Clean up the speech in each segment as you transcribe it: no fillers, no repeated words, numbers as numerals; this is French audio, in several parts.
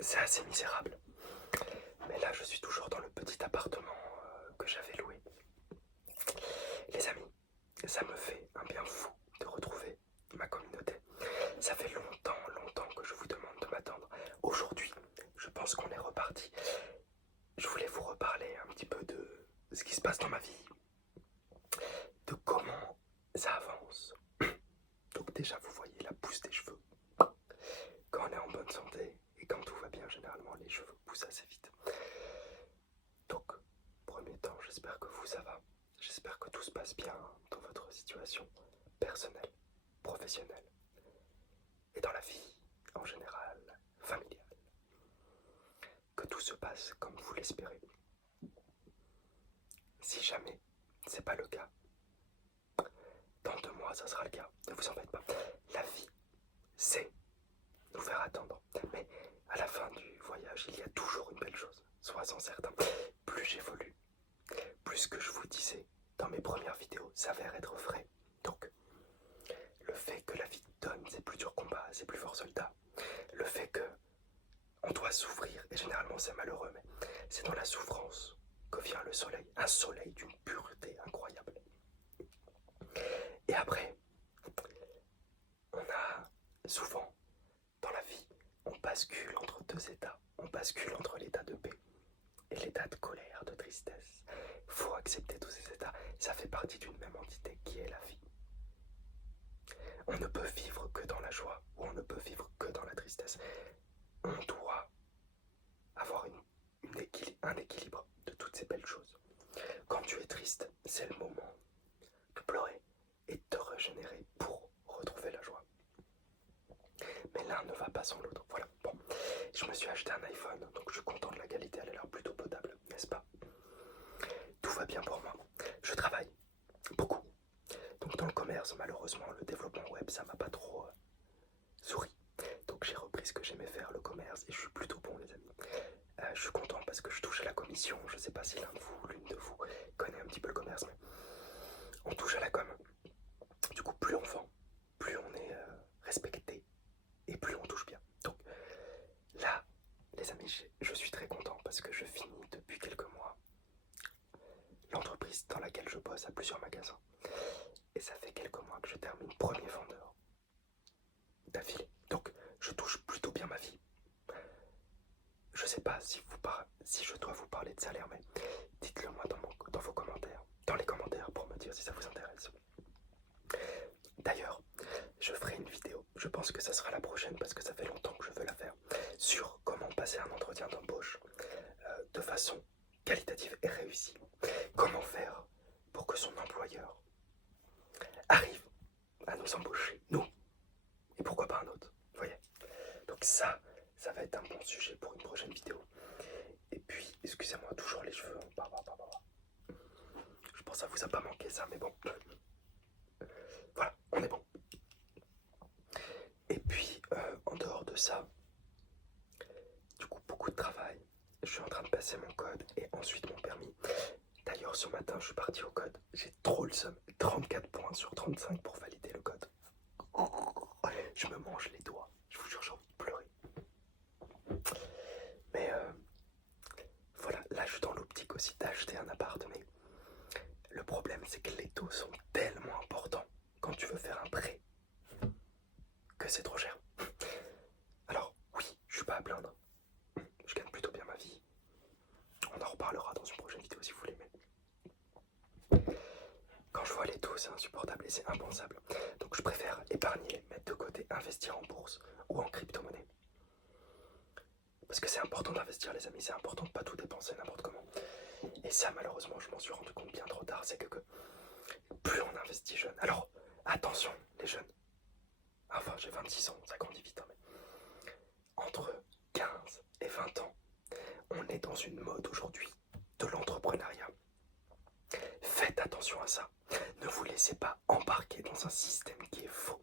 c'est assez misérable. Mais là, je suis toujours dans le petit appartement que j'avais loué. Les amis, ça me fait un bien fou de retrouver ma communauté. Ça fait longtemps que je vous demande de m'attendre. Aujourd'hui, je pense qu'on est reparti. Je voulais vous reparler un petit peu de ce qui se passe dans ma vie, de comment ça avance. Donc déjà, vous voyez la pousse des cheveux. Quand on est en bonne santé et quand tout va bien, généralement, les cheveux poussent assez vite. Donc, premier temps, j'espère que vous, ça va. J'espère que tout se passe bien dans votre situation personnelle, professionnelle et dans la vie en général, familiale. Que tout se passe comme vous l'espérez. Si jamais c'est pas le cas, dans 2 mois, ça sera le cas. Ne vous en faites pas. La vie, c'est nous faire attendre. Mais à la fin du voyage, il y a toujours une belle chose. Sois-en certain. Plus j'évolue, plus ce que je vous disais dans mes premières vidéos s'avère être vrai. Donc, le fait que la vie donne ses plus durs combats, ses plus forts soldats, le fait que on doit souffrir, et généralement c'est malheureux, mais c'est dans la souffrance que vient le soleil. Un soleil d'une pureté incroyable. Et après, on a souvent, dans la vie, on bascule entre 2 états. On bascule entre l'état de paix et l'état de colère, de tristesse. Il faut accepter tous ces états. Ça fait partie d'une même entité qui est la vie. On ne peut vivre que dans la joie ou on ne peut vivre que dans la tristesse. On doit avoir un équilibre de toutes ces belles choses. Quand tu es triste, c'est le moment de pleurer et de te régénérer pour retrouver la joie. Mais l'un ne va pas sans l'autre. Voilà. Bon, je me suis acheté un iPhone, donc je suis content de la qualité, elle a l'air plutôt potable, n'est-ce pas? Tout va bien pour moi. Je travaille beaucoup. Donc dans le commerce, malheureusement, le développement web, ça m'a pas trop souri. Donc j'ai repris ce que j'aimais faire, le commerce, et je suis plutôt bon, les amis. Je suis content parce que je touche à la commission. Je sais pas si l'un de vous, l'une de vous, connaît un petit peu le commerce, mais on touche à la com. Du coup, plus on vend, plus on est respecté, et plus on touche bien. Donc là, les amis, je suis très content parce que je finis depuis quelques mois l'entreprise dans laquelle je bosse a plusieurs magasins. Et ça fait quelques mois que je termine premier vendeur d'affilée. Donc je touche plutôt bien ma vie. Je sais pas si je dois vous parler de salaire, mais dites-le moi dans vos commentaires, dans les commentaires pour me dire si ça vous intéresse. D'ailleurs, je ferai une vidéo, je pense que ça sera la prochaine parce que ça fait longtemps que je veux la faire, sur comment passer un entretien d'embauche de façon qualitative et réussie. Comment faire pour que son employeur arrive à nous embaucher, nous, et pourquoi pas un autre, vous voyez. Donc ça va être un bon sujet pour une prochaine vidéo. Et puis, excusez-moi, toujours les cheveux, je pense que ça vous a pas manqué ça, mais bon. Voilà, on est bon. Et puis, en dehors de ça, du coup, beaucoup de travail. Je suis en train de passer mon code et ensuite mon permis. D'ailleurs, ce matin, je suis parti au code. J'ai trop le seum. 34 points sur 35 pour valider le code. Je me mange les doigts. Je vous jure, j'ai envie de pleurer. Mais voilà, là, je suis dans l'optique aussi d'acheter un appart. Mais le problème, c'est que les taux sont tellement importants quand tu veux faire un prêt que c'est trop cher. Alors, oui, je suis pas à plaindre. Je gagne plutôt bien ma vie. On en reparlera dans une prochaine vidéo si vous voulez. Mais quand je vois les taux, c'est insupportable et c'est impensable. Donc je préfère épargner, mettre de côté, investir en bourse ou en crypto-monnaie. Parce que c'est important d'investir, les amis, c'est important de ne pas tout dépenser n'importe comment. Et ça, malheureusement, je m'en suis rendu compte bien trop tard, c'est que plus on investit jeune. Alors, attention, les jeunes. Enfin, j'ai 26 ans, ça grandit vite, hein, mais entre 15 et 20 ans, on est dans une mode aujourd'hui de l'entrepreneuriat. Faites attention à ça. Ne vous laissez pas embarquer dans un système qui est faux.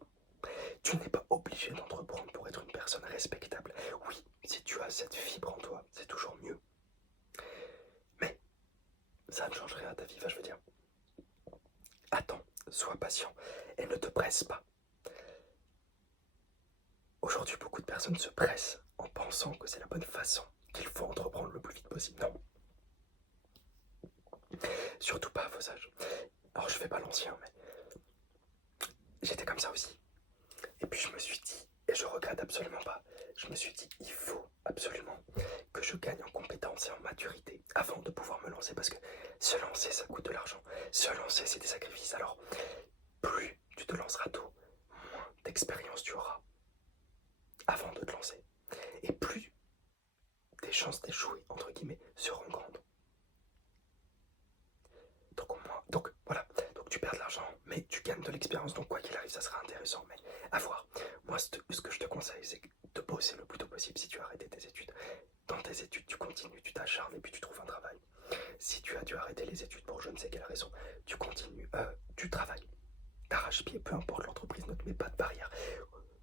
Tu n'es pas obligé d'entreprendre pour être une personne respectable. Oui, si tu as cette fibre en toi, c'est toujours mieux. Mais ça ne change rien à ta vie, je veux dire. Attends, sois patient et ne te presse pas. Aujourd'hui, beaucoup de personnes se pressent en pensant que c'est la bonne façon, qu'il faut entreprendre le plus vite possible. Non. Surtout pas à vos âges. Alors je fais pas l'ancien, mais j'étais comme ça aussi. Et puis je me suis dit, et je regrette absolument pas, je me suis dit, il faut absolument que je gagne en compétences et en maturité avant de pouvoir me lancer, parce que se lancer, ça coûte de l'argent. Se lancer, c'est des sacrifices. Alors, plus tu te lanceras tôt, moins d'expérience tu auras avant de te lancer. Et plus tes chances d'échouer, entre guillemets, seront grandes. Donc au moins, donc voilà, donc tu perds de l'argent, mais tu gagnes de l'expérience, donc quoi qu'il arrive, ça sera intéressant, mais à voir. Moi, ce que je te conseille, c'est de bosser le plus tôt possible si tu as arrêté tes études. Dans tes études, tu continues, tu t'acharnes et puis tu trouves un travail. Si tu as dû arrêter les études pour je ne sais quelle raison, tu continues, tu travailles. T'arrache-pied, peu importe l'entreprise, ne te mets pas de barrière.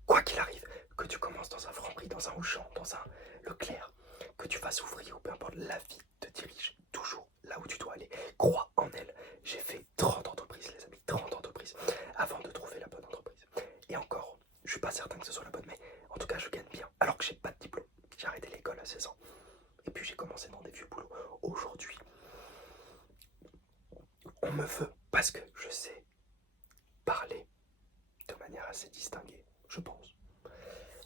Quoi qu'il arrive, que tu commences dans un Franprix, dans un Auchan, dans un Leclerc, que tu fasses ouvrier ou peu importe, la vie te dirige toujours là où tu dois aller. Crois en elle. J'ai fait 30 entreprises, les amis, 30 entreprises, avant de trouver la bonne entreprise. Et encore, je suis pas certain que ce soit la bonne, mais en tout cas, je gagne bien, alors que j'ai pas de diplôme. J'ai arrêté l'école à 16 ans. Et puis j'ai commencé dans des vieux boulots. Aujourd'hui, on me veut parce que je sais parler de manière assez distinguée, je pense.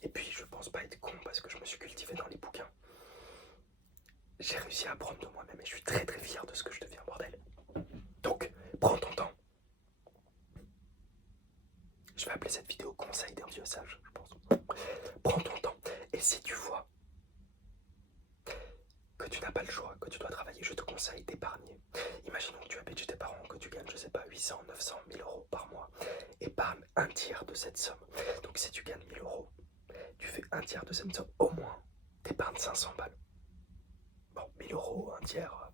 Et puis je pense pas être con parce que je me suis cultivé dans les bouquins. J'ai réussi à apprendre de moi-même et je suis très très fier de ce que je deviens, bordel. Donc, prends ton temps. Je vais appeler cette vidéo conseil d'un vieux sage, je pense. Prends ton temps. Et si tu vois que tu n'as pas le choix, que tu dois travailler, je te conseille d'épargner. Imaginons que tu habites chez tes parents, que tu gagnes, je sais pas, 800, 900, 1000 euros par mois. Épargne un tiers de cette somme. Donc si tu gagnes 1000 euros, tu fais un tiers de cette somme, au moins, t'épargnes 500 balles. Bon, 1000 euros, un tiers,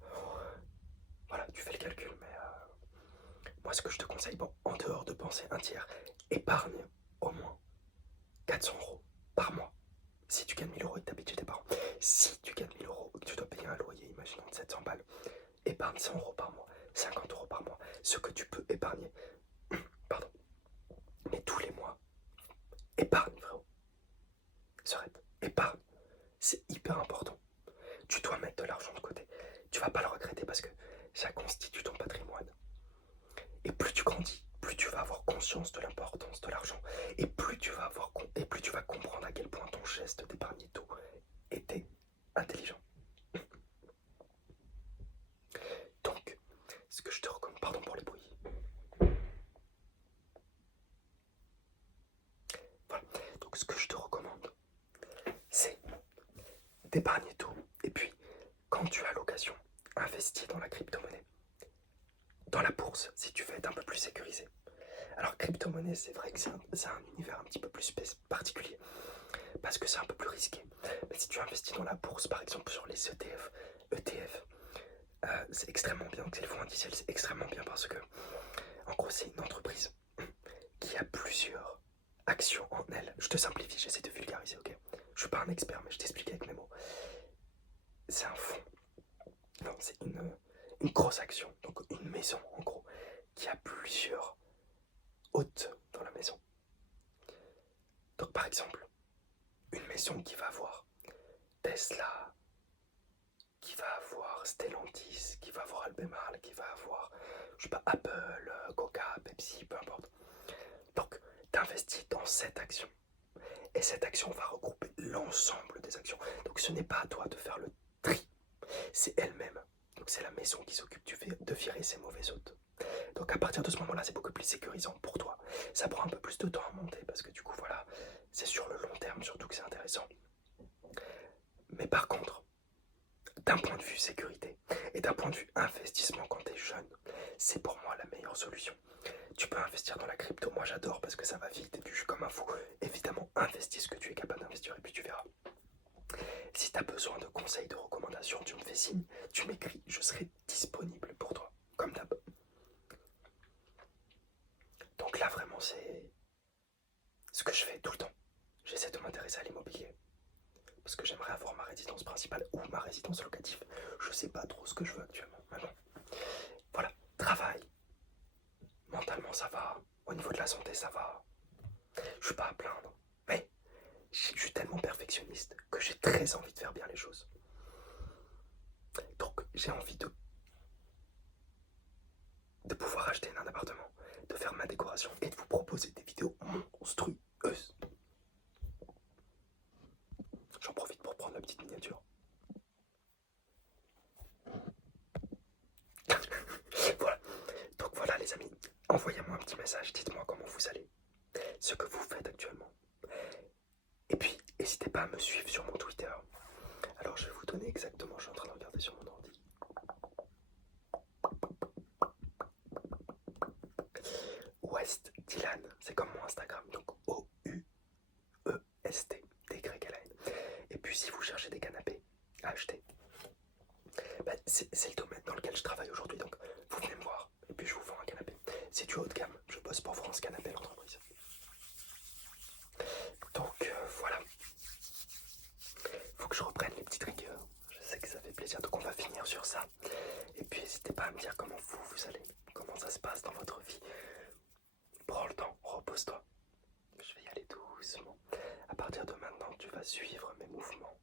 voilà, tu fais le calcul, mais moi ce que je te conseille, bon, en dehors de penser un tiers, épargne au moins 400 euros par mois. Si tu gagnes 1000 euros et que t'habites chez tes parents, si tu gagnes 1000 euros et que tu dois payer un loyer, imaginons de 700 balles, épargne 100 euros par mois, 50 euros par mois, ce que tu peux épargner, pardon, mais tous les mois, épargne, frérot. Serait, épargne, c'est hyper important. Tu dois mettre de l'argent de côté. Tu vas pas le regretter parce que ça constitue ton patrimoine. Et plus tu grandis, plus tu vas avoir conscience de l'importance de l'argent. Et plus tu vas comprendre à quel point ton geste d'épargner tout était intelligent. Donc, ce que je te recommande, pardon pour les bruits. Voilà. Donc, ce que je te recommande, c'est d'épargner tout. Et puis, quand tu as l'occasion, investis dans la crypto-monnaie. Dans la bourse, si tu veux être un peu plus sécurisé. Alors, crypto-monnaie, c'est vrai que c'est un univers un petit peu plus particulier. Parce que c'est un peu plus risqué. Mais si tu investis dans la bourse, par exemple sur les ETF, c'est extrêmement bien. Donc, c'est le fonds indiciel, c'est extrêmement bien parce que, en gros, c'est une entreprise qui a plusieurs actions en elle. Je te simplifie, j'essaie de vulgariser, ok? Je suis pas un expert, mais je t'explique avec mes mots. C'est un fonds. Non, c'est une grosse action. Donc, une maison, en gros, qui a plusieurs hôtes dans la maison. Donc, par exemple, une maison qui va avoir Tesla, qui va avoir Stellantis, qui va avoir Albemarle, qui va avoir, je sais pas, Apple, Coca, Pepsi, peu importe. Donc, tu investis dans cette action. Et cette action va regrouper l'ensemble des actions. Donc, ce n'est pas à toi de faire le tri. C'est elle-même. Donc, c'est la maison qui s'occupe de virer ses mauvais hôtes. Donc, à partir de ce moment-là, c'est beaucoup plus sécurisant pour toi. Ça prend un peu plus de temps à monter parce que du coup, voilà, c'est sur le long terme surtout que c'est intéressant. Mais par contre, d'un point de vue sécurité et d'un point de vue investissement quand tu es jeune, c'est pour moi la meilleure solution. Tu peux investir dans la crypto, moi j'adore parce que ça va vite et puis je suis comme un fou. Évidemment, investis ce que tu es capable d'investir et puis tu verras. Si tu as besoin de conseils, de recommandations, tu me fais signe, tu m'écris, je serai disponible pour toi, comme d'hab. Donc là vraiment c'est ce que je fais tout le temps. J'essaie de m'intéresser à l'immobilier. Parce que j'aimerais avoir ma résidence principale ou ma résidence locative. Je sais pas trop ce que je veux actuellement. Mais bon. Voilà. Travail. Mentalement ça va. Au niveau de la santé ça va. Je suis pas à plaindre. Mais je suis tellement perfectionniste que j'ai très envie de faire bien les choses. Donc j'ai envie de pouvoir acheter un appartement, de faire ma décoration et de vous proposer des vidéos monstrueuses. J'en profite pour prendre la petite miniature. Voilà. Donc voilà les amis, envoyez-moi un petit message, dites-moi comment vous allez, ce que vous faites actuellement. Et puis, n'hésitez pas à me suivre sur mon Twitter. Alors je vais vous donner exactement, je suis en train de regarder sur mon ordi. West Dylan, c'est comme mon Instagram, donc O-U-E-S-T, D-Y-L-A-N. Et puis si vous cherchez des canapés à acheter, c'est le domaine dans lequel je travaille aujourd'hui, donc vous venez me voir, et puis je vous vends un canapé. C'est du haut de gamme, je bosse pour France Canapé, l'entreprise. Donc voilà, faut que je reprenne les petites rigueurs, je sais que ça fait plaisir, donc on va finir sur ça. Et puis n'hésitez pas à me dire comment vous allez, comment ça se passe dans votre vie. Prends le temps, repose-toi. Je vais y aller doucement. À partir de maintenant, tu vas suivre mes mouvements.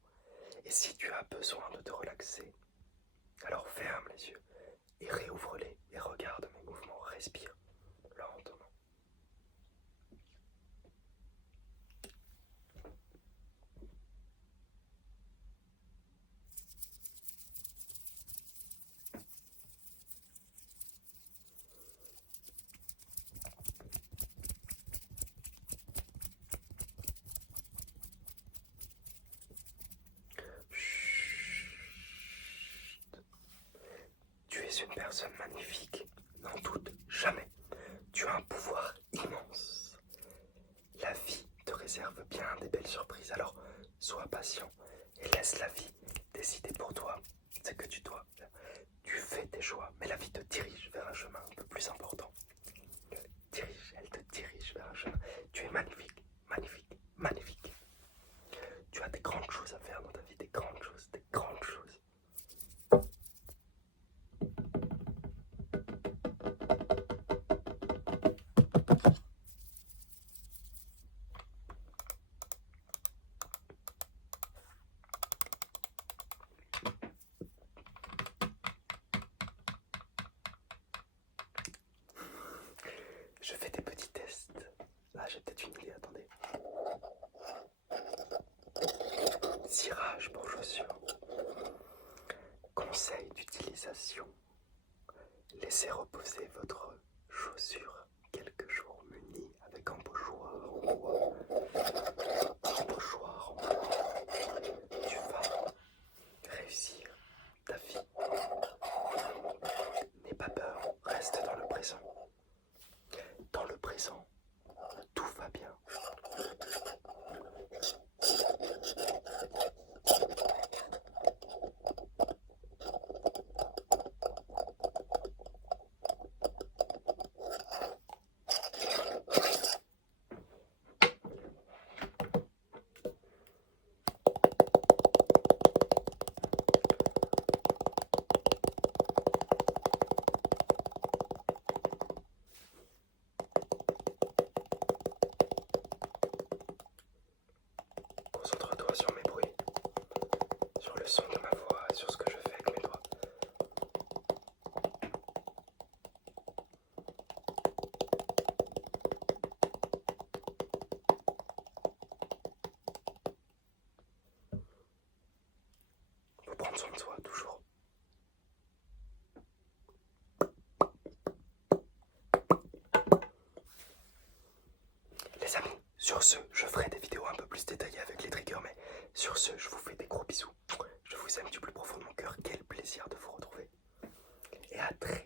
Et si tu as besoin de te relaxer, alors ferme les yeux et réouvre-les et regarde mes mouvements. Respire lentement. Tu es une personne magnifique, n'en doute jamais. Tu as un pouvoir immense. La vie te réserve bien des belles surprises, alors sois patient et laisse la vie décider pour toi ce que tu dois. Tu fais tes choix, mais la vie te dirige vers un chemin un peu plus important. Elle te dirige vers un chemin. Tu es magnifique, magnifique, magnifique. Tu as des grandes choses à faire dans ta vie, des grandes choses, des grandes choses. Je fais des petits tests. Là, j'ai peut-être une idée, attendez. Cirage pour chaussures. Conseil d'utilisation. Laissez reposer votre chaussure quelques jours munie avec un pochoir en bois. Un pochoir en bois. Tu vas réussir ta vie. N'aie pas peur, reste dans le présent. Dans le présent, tout va bien. Concentre-toi sur mes bruits, sur le son de ma voix, sur ce que je fais avec mes doigts. Faut prendre soin de soi, toujours. Les amis, sur ce, je ferai des vidéos un peu plus détaillées avec les triggers, mais sur ce, je vous fais des gros bisous. Je vous aime du plus profond de mon cœur. Quel plaisir de vous retrouver. Et à très